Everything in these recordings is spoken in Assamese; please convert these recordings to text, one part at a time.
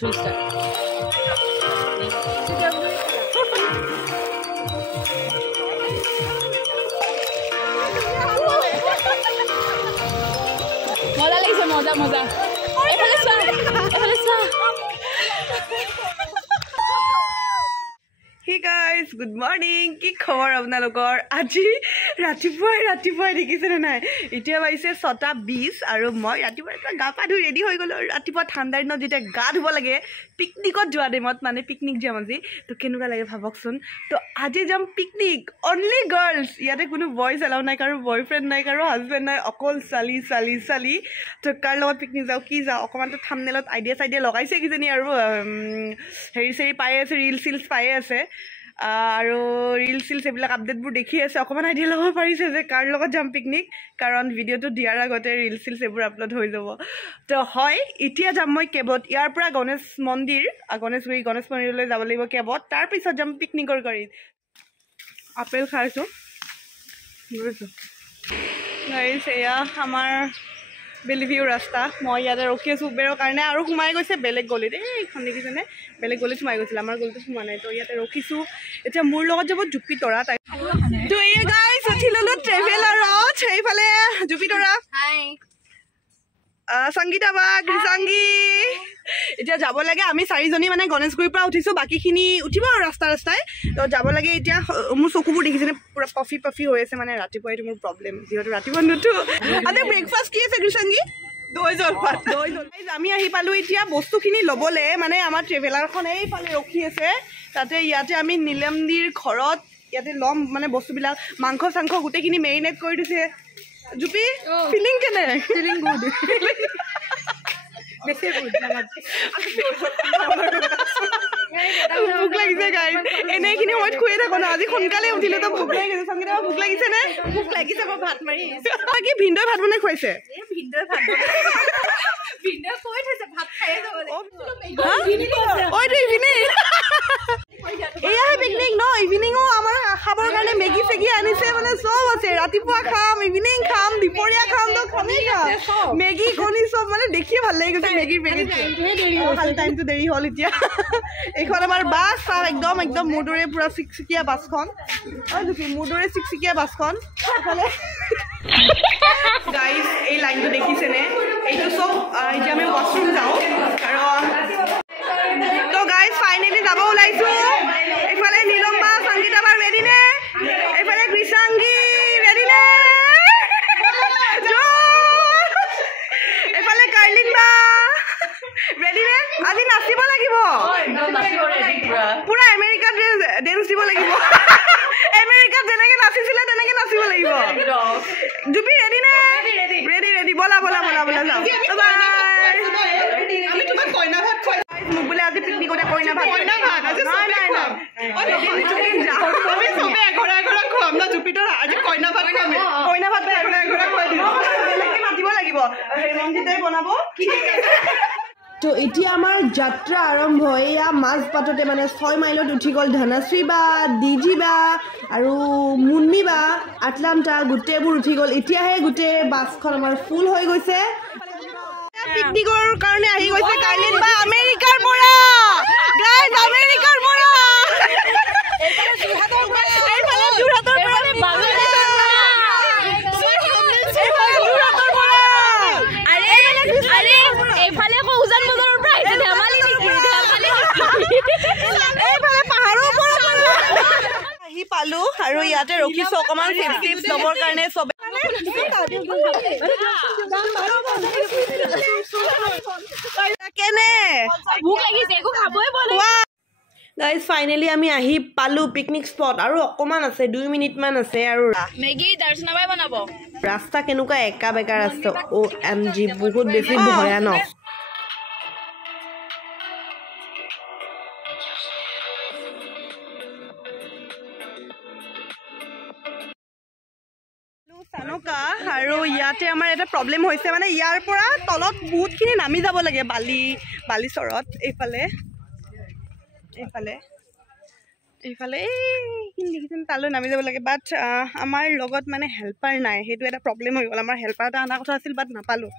3 star. Mola লাগিছে মজা মজা এফালে চা Hey guys, good morning. কি খবৰ আপোনালোকৰ? আজি ৰাতিপুৱাই দেখিছেনে নাই? এতিয়া পাইছে 6:20 আৰু মই ৰাতিপুৱা গা পা ধুই ৰেডি হৈ গ'লো। ৰাতিপুৱা ঠাণ্ডাৰ দিনত যেতিয়া গা ধুব লাগে পিকনিকত যোৱা টাইমত মানে পিকনিক যাম আজি তো কেনেকুৱা লাগে ভাবকচোন। তো আজি যাম পিকনিক অনলি গাৰ্লছ। ইয়াতে কোনো বয়জ এলাও নাই, কাৰো বয়ফ্ৰেণ্ড নাই, কাৰো হাজবেণ্ড নাই, অকল চালি তো কাৰ লগত পিকনিক যাওঁ কি যাওঁ অকণমানতো থাম্বনেইলত আইডিয়া লগাইছে কিজানি আৰু হেৰি চেৰি পাই আছে, ৰিল চিলছ পাই আছে আৰু ৰিল চিলছ এইবিলাক আপডেটবোৰ দেখি আছে। অকণমান আইডিয়া ল'ব পাৰিছে যে কাৰ লগত যাম পিকনিক, কাৰণ ভিডিঅ'টো দিয়াৰ আগতে ৰিল চিলছ এইবোৰ আপলোড হৈ যাব। তো হয় এতিয়া যাম মই কেবত, ইয়াৰ পৰা গণেশ মন্দিৰলৈ যাব লাগিব কেবত, তাৰপিছত যাম পিকনিকৰ গাড়ীত। আপেল খাইছোঁ গাড়ীত। এয়া আমাৰ বেলিভিউ ৰাস্তা। মই ইয়াতে ৰখি আছোঁ উবেৰৰ কাৰণে, আৰু সোমাই গৈছে বেলেগ গলিত। এইখন দেখিছেনে, বেলেগ গলিত সোমাই গৈছিলে, আমাৰ গলিটো সোমোৱা নাই। তো ইয়াতে ৰখিছোঁ। এতিয়া মোৰ লগত যাব জুপিতৰা টাইপ। তো এই গাইজ উঠি ল'লোঁ ট্ৰেভেলাৰত, সেইফালে জুপিতৰা, সংগীতা বা কৃষাংগী। এতিয়া যাব লাগে আমি 4জনী মানে গণেশগুৰিৰ পৰা উঠিছোঁ, বাকীখিনি উঠিব আৰু ৰাস্তাই। তো যাব লাগে এতিয়া। মোৰ চকুবোৰ দেখিছেনে পুৰা পফি হৈ আছে, মানে ৰাতিপুৱা এইটো মোৰ প্ৰব্লেম, যিহেতু ৰাতিপুৱা নুঠো। আজি ব্ৰেকফাষ্ট কি আছে কৃষাংগী? দৈ জলপান। আমি আহি পালোঁ এতিয়া বস্তুখিনি ল'বলৈ, মানে আমাৰ ট্ৰেভেলাৰখন এইফালে ৰখি আছে। ইয়াতে আমি নীলমদিৰ ঘৰত ইয়াতে ল'ম মানে বস্তুবিলাক, মাংস চাংস গোটেইখিনি মেৰিনেট কৰি দিছে। জুপি ফিলিং কেনে? Feeling good. ভোক লাগিছে গাইজ, এনেইখিনি সময়ত শুয়ে থাকো ন, আজি সোনকালে উঠিলো তো ভোক লাগি গৈছে। সংগীতা ভোক লাগিছে নে? ভোক লাগিছে, মই ভাত মাৰি তই কি ভিনদেউ ভাত বনাই খুৱাইছে? এয়াহে পিকনিক ন, ইভিনিঙো আমাৰ খাবৰ কাৰণে মেগী চেগী আনিছে, মানে চব আছে। ৰাতিপুৱা খাম, ইভিনিং খাম, দুপৰীয়া খাম, তো খামেই খাম। মেগী কণী চব মানে দেখিয়ে ভাল লাগি গৈছে। মেগীৰ পেকেটটো খালি টাইমটো দেৰি হ'ল। এতিয়া এইখন আমাৰ বাছ, একদম মোৰ দৰে পুৰা চিকচিকীয়া বাছখন। মোৰ দৰে চিকচিকীয়া বাছখন গাইজ। এই লাইনটো দেখিছেনে? এইটো চব এতিয়া আমি ৱাছৰুম যাওঁ কাৰণ তো গাইজ ফাইনেলি যাব ওলাইছোঁ। এইফালে নীলম্বা সংগীতা বাৰ ৰেডি নে? এইফালে কৃষাংগী ৰেডি নে? এইফালে কাৰ্লিং বা ৰেডি নে? আজি নাচিব লাগিব, পুৰা আমেৰিকাত ডেন্স দিব লাগিব। আমেৰিকাত যেনেকে নাচিছিলে তেনেকে নাচিব লাগিব। জুপি ৰেডি নে? ৰেডি বলা যাওঁ। মোক বোলে আজি পিকনিকতে কইনা ভাত খুৱাম ন জুপিতৰ। আজি কইনা ভাত মাতিব লাগিব, ৰঞ্জিতে বনাব। তো এতিয়া আমাৰ যাত্ৰা আৰম্ভ। এয়া মাছ পাততে মানে 6 মাইলত উঠি গ'ল ধনশ্ৰী বা, ডিজি বা আৰু মুন্নি বা, আটলান্টা গোটেইবোৰ উঠি গ'ল। এতিয়াহে গোটেই বাছখন আমাৰ ফুল হৈ গৈছে। পিকনিকৰ কাৰণে আহি গৈছে কাৰ্লিন বা আমেৰিকাৰ পৰা। গাইজ আমেৰিকাৰ পৰা, যোৰহাটৰ পৰা আহি পালো আৰু ইয়াতে ৰখিছো অকমান টিপছ ল'বৰ কাৰণে। চবে কেনে ভোক লাগিছে, একো খাবই পোৱা নাই। গাইজ ফাইনেলি আমি আহি পালো পিকনিক স্পট, আৰু অকমান আছে, 2 মিনিটমান আছে। আৰু মেগী দৰ্শনাবাই বনাব। ৰাস্তা কেনেকুৱা একা বেকা ৰাস্তা, OMG বহুত বেছি ভয়ানক। আৰু ইয়াতে আমাৰ এটা প্ৰব্লেম হৈছে, মানে ইয়াৰ পৰা তলত বহুতখিনি নামি যাব লাগে বালিচৰত। এইফালে দেখিছেন তালৈ নামি যাব লাগে, বাট আমাৰ লগত মানে হেল্পাৰ নাই, সেইটো এটা প্ৰব্লেম হৈ গ'ল। আমাৰ হেল্পাৰ এটা অনা কথা আছিল, বাট নাপালোঁ।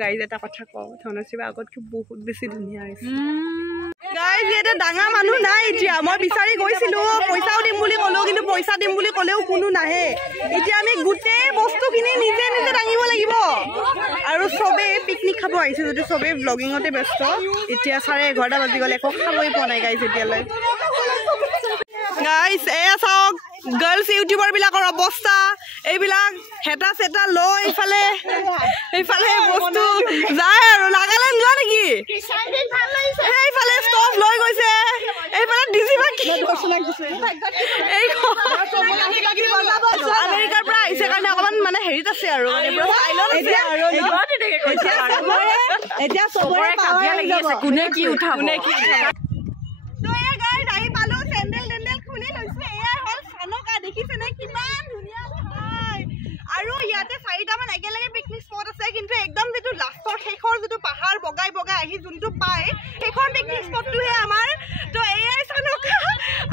গাইজ এটা কথা কওঁ, ধনশ্ৰী বা আগতকৈ বহুত বেছি ধুনীয়া হৈছে। ইয়াতে ডাঙৰ মানুহ নাই এতিয়া মই বিচাৰি গৈছিলো পইচাও দিম বুলি ক'লো কিন্তু পইচা দিম বুলি ক'লেও কোনো নাহে এতিয়া আমি গোটেই বস্তুখিনি নিজে নিজে দাঙিব লাগিব আৰু সবে পিকনিক খাব আহিছে যদি সবে ব্লগিঙতে ব্যস্ত এতিয়া 11:30 বাজি গ'ল একো খাবই পোৱা নাই গাইজ এতিয়ালৈ গাইজ এয়া চাওক গাৰ্লছ ইউটিউবাৰ বিলাকৰ অৱস্থা এইবিলাক হেতা চেতা লৈ এইফালে বস্তু যায় আৰু নাগালেণ্ড যোৱা নেকি সেইফালে ষ্টভ লৈ গৈছে এইফালে ডিজিবা কি আমেৰিকাৰ পৰা আহিছে কাৰণে অকমান মানে হেৰিত আছে আৰু এতিয়া চবৰে কাজিয়া লাগি আছে কোনে কি উঠাব দেখিছেনে কিমান ধুনীয়া ঠাই আৰু ইয়াতে 4টামান একেলগে পিকনিক স্পট আছে কিন্তু একদম যেটো লাষ্টৰ শেষৰ যেটো পাহাৰ বগাই বগাই আহি যোনটো পায় শেষৰ পিকনিক স্পটটোহে আমাৰ তো এয়াই চানকা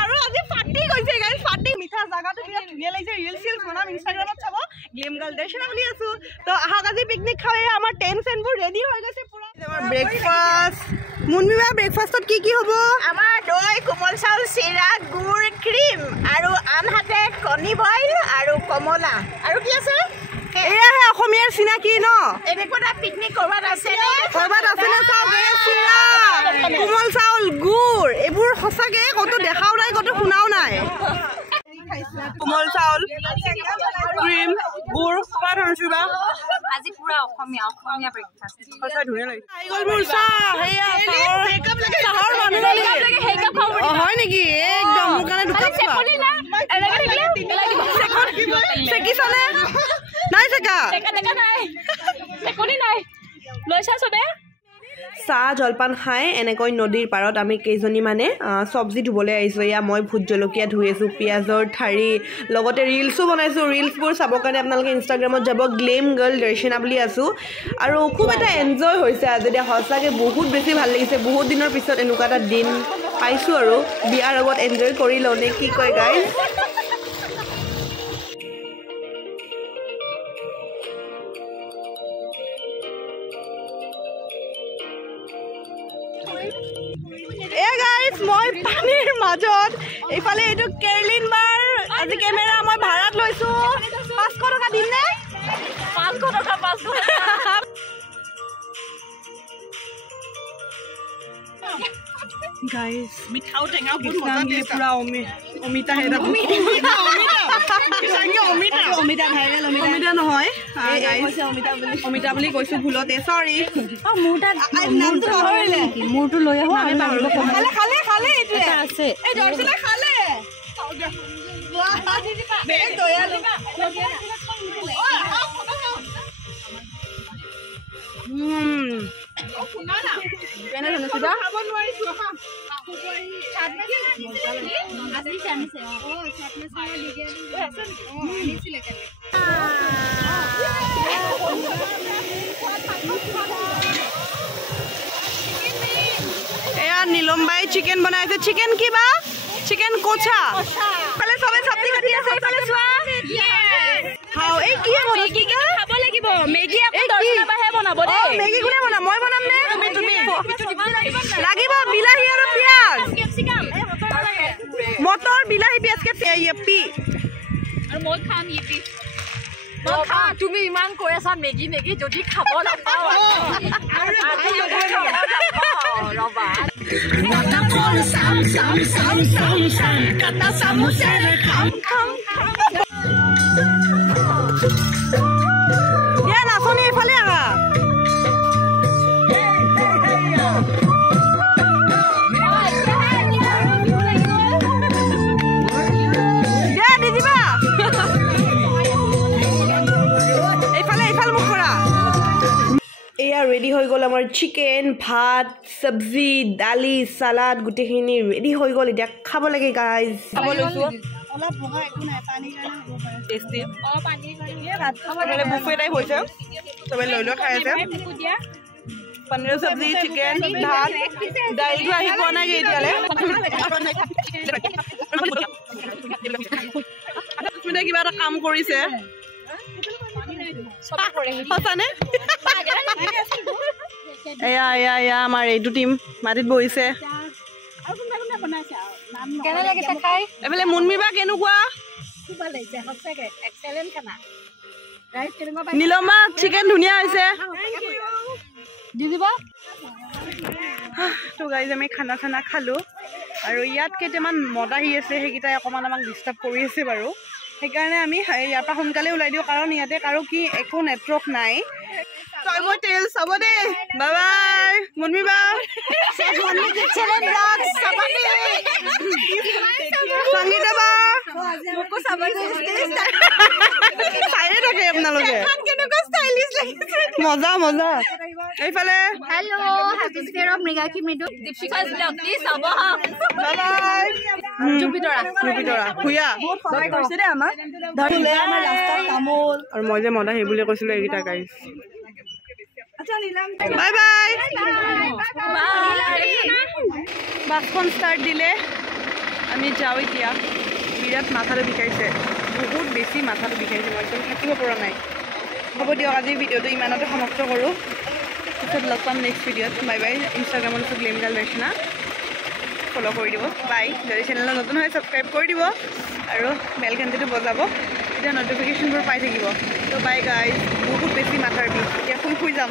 আৰু আজি ফাটি গৈছে গাইজ ফাটি মিঠা জাগাটো বিৰাট ধুনীয়া লাগিছে ৰিল চিলছ বনাম ইনষ্টাগ্ৰামত চাব গ্লেম গাৰ্ল দৰ্শনা বুলি আছো তো আহক আজি পিকনিক খাওঁৱে আমাৰ টেণ্ট চেণ্টবোৰ ৰেডি হৈ গৈছে পুৰা আমাৰ ব্ৰেকফাষ্ট মুনমিবা ব্ৰেকফাষ্টত কি হ'ব আমাৰ দৈ কোমল চাউল চিৰা গুড় ক্ৰীম আৰু আনহাতে কণী বইল আৰু কমলা আৰু কি আছে এয়াহে অসমীয়াৰ চিনাকি ন এনেকুৱা পিকনিক কৰবাত আছে নে চাওক চিৰা কোমল চাউল গুড় এইবোৰ সঁচাকে কতো দেখাও নাই কতো শুনাও নাই কোমল চাউল ক্ৰীম গুড় খোৱা ধৰিছো বা আজি পুৰা অসমীয়া ব্ৰেকফাষ্ট সঁচাই ধুনীয়া লাগিছে আইগল মুৰচা হেয়া চাহৰ মানুহ লাগে হেকাপ খাব হয় নেকি একদম মোৰ কাৰণে দুকাপ খোৱা এনেকে থাকিলে চেকিছনে নাই চেকা নাই চেকনি নাই লৈছা চবে চাহ জলপান খাই এনেকৈ নদীৰ পাৰত আমি কেইজনী মানে চব্জি ধুবলৈ আহিছোঁ এয়া মই ভোট জলকীয়া ধুই আছোঁ পিঁয়াজৰ ঠাৰি লগতে ৰিলছো বনাইছোঁ ৰিলছবোৰ চাবৰ কাৰণে আপোনালোকে ইনষ্টাগ্ৰামত যাব গ্লেম গাৰ্ল দৰ্শনা বুলি আছোঁ আৰু খুব এটা এনজয় হৈছে আজি এতিয়া সঁচাকৈ বহুত বেছি ভাল লাগিছে বহুত দিনৰ পিছত এনেকুৱা এটা দিন পাইছোঁ আৰু বিয়াৰ আগত এনজয় কৰি লওঁ নে কি কয় গাইজ মই পানীৰ মাজত এইফালে এইটো কেৰলিন বাৰ আজি কেমেৰা মই ভাড়াত লৈছো 500 টকা দিম নে 500 টকা গাইস মিঠাও টেঙা বহুত মজা টেষ্ট পুৰা অমিতা হেডা অমিতা নহয় গাইস অমিতা বুলি কৈছো ভুলতে সৰি মোৰ তাত নামটো পাহৰিলে মোৰটো লৈ আহো আমি খালে এটা আছে এই দৰ্শনা খালে বেগ দয়ালু শুনা না কেনে জানিছো বা খাব নোৱাৰিছো হা আজি চামিছে চাটনা সারা দিগে আছে আনিছিলে কেনে এয়া নীলমবাই চিকেন বনাইছে চিকেন কি বা চিকেন কোচা ফালে সবে সবজি কাটি আছে ফালে সোয়া হাও এই কি মেগি খাব লাগিব মেগি আপনি দৰ্শনা বাহে বনাব দে মেগি কোনে বনা মই বনাম নে তুমি লাগিব বিলাহী আৰু পিয়াজ ক্যাপসিকাম মটৰ বিলাহী পিয়াজ কে পি আৰু মই খাম ইপি তুমি ইমান কৈ আছা মেগি যদি খাব নাপাও ৰবা নাচনি এইফালে আহা ৰেডি হৈ গ'ল আমাৰ চিকেন ভাত সবজি দালি সালাড গুটেখিনি ৰেডি হৈ গ'ল এতিয়া খাব লাগে গাইজ খাব লৈছো অলপ ভগা একো নাই পানী কাৰণে হ'ব পাৰে টেষ্টি পানী কাৰণে ভাত খাবলে বুফে টাইপ হৈছে সবে লৈ লৈ খাই আছে পনীৰ সবজি চিকেন ভাত দাইলটো আহি পোৱা নাই এতিয়ালে তুমি কিবা এটা কাম কৰিছে সঁচানে এয়া আমাৰ এইটো টিম মাটিত বহিছে কেনে লাগিছে খাই এফালে মুনমিবা কেনেকুৱা নীলমা চিকেন ধুনীয়া হৈছে দি দিবা তো গাইজ আমি খানা চানা খালোঁ আৰু ইয়াত কেইটামান মদ আহি আছে সেইকেইটাই অকণমান আমাক ডিষ্টাৰ্ব কৰি আছে বাৰু সেইকাৰণে আমি ইয়াৰ পৰা সোনকালে ওলাই দিওঁ কাৰণ ইয়াতে কাৰো কি একো নেটৱৰ্ক নাই তই মই তেল চাব দেই বাই বাই মুনমিবা সংগীতা বা চাইয়ে থাকে আপোনালোকে মজা মজা এইফালে hello' happy spare of Mrigakshi মৃদু দীপশিখা ব্লগ প্লিজ চাব বাই বাই জুপিতৰা ভূঞা আৰু মই যে মদা সেই বুলি কৈছিলো এইকেইটা গাইজ বাই বাই বাছখন ষ্টাৰ্ট দিলে আমি যাওঁ এতিয়া বিৰাট মাথাটো বিষাইছে বহুত বেছি মাথাটো বিষাইছে মই একদম থাকিব পৰা নাই হ'ব দিয়ক আজি ভিডিঅ'টো ইমানতে সমাপ্ত কৰোঁ পিছত লগ পাম নেক্সট ভিডিঅ'ত বাই বাই ইনষ্টাগ্ৰামত আছে গ্লেমগাল দৰ্শনা ফ'ল' কৰি দিব বাই যদি চেনেলত নতুন হয় ছাবস্ক্ৰাইব কৰি দিব আৰু বেল ঘণ্টিটো বজাব তেতিয়া ন'টিফিকেশ্যনবোৰ পাই থাকিব ত' বাই গাইজ বহুত বেছি মাথাৰ বিষ এতিয়া শুই যাম